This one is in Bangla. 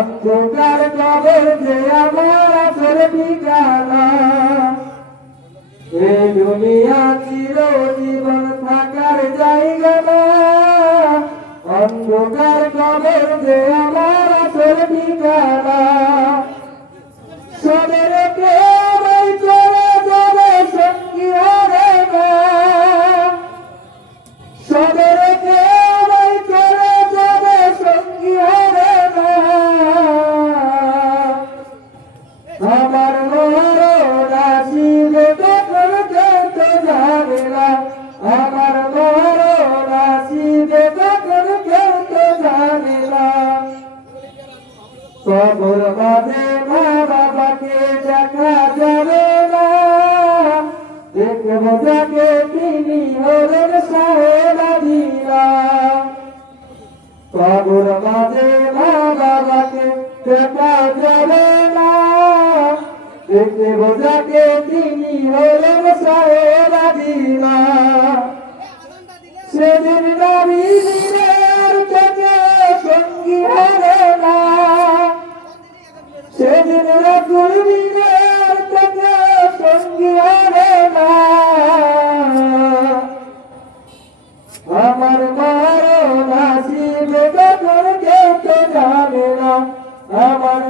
অন্ধকার কবর যে আমার আসল ঠিকানা এই দুনিয়া চিরজীবন থাকার জায়গা না অন্ধকার কবর যে আমার আসল ঠিকানা সবের কেউ চলে যাবে সঙ্গী হবে না সবের কেউ চলে যাবে সঙ্গী হবে না আমার মরণ আসিবে কখন কেউ যাবে না আমার মরণ আসিবে কখন কেউ যাবে না কবর মাঝে মা বাবাকে দেখা যাবে না দেখব যাকে তিনি হলেন সাহেবাদীরা কবর মাঝে মা বাবাকে দেখা যাবে না দেখব যাকে তিনি হলেন সাহেবাদীরা সেদিন নবী দিনের থেকে সঙ্গী হবে না সেদিন রাসূল দিনের থেকে সঙ্গী হবে না আমার মরণ আসিবে কখন কেউ জানে না আমার